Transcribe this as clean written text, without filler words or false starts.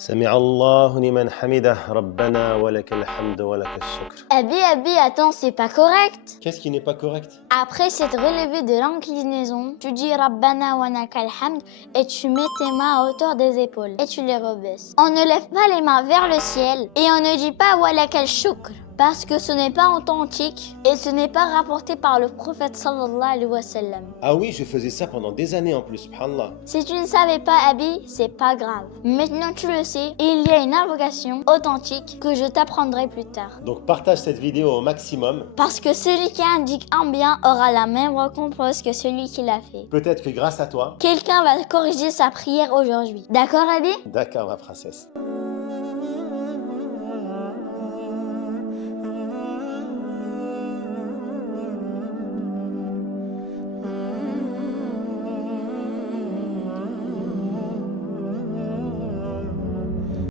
سمع الله لمن حمده ربنا ولك الحمد ولك الشكر. Abi, attends, c'est pas correct. Qu'est-ce qui n'est pas correct? Après cette relevée de l'inclinaison, tu dis Rabbana wa lakal hamd et tu mets tes mains à hauteur des épaules et tu les rebaisses. On ne lève pas les mains vers le ciel et on ne dit pas wa lakal shukr parce que ce n'est pas authentique et ce n'est pas rapporté par le prophète sallallahu alayhi wa sallam. Ah oui, je faisais ça pendant des années en plus, subhanallah. Si tu ne savais pas, Abi, c'est pas grave. Maintenant tu le sais, il y a une invocation authentique que je t'apprendrai plus tard. Donc partage cette vidéo au maximum. Parce que celui qui indique un bien aura la même récompense que celui qui l'a fait. Peut-être que grâce à toi... Quelqu'un va corriger sa prière aujourd'hui. D'accord, Abi? D'accord, ma princesse.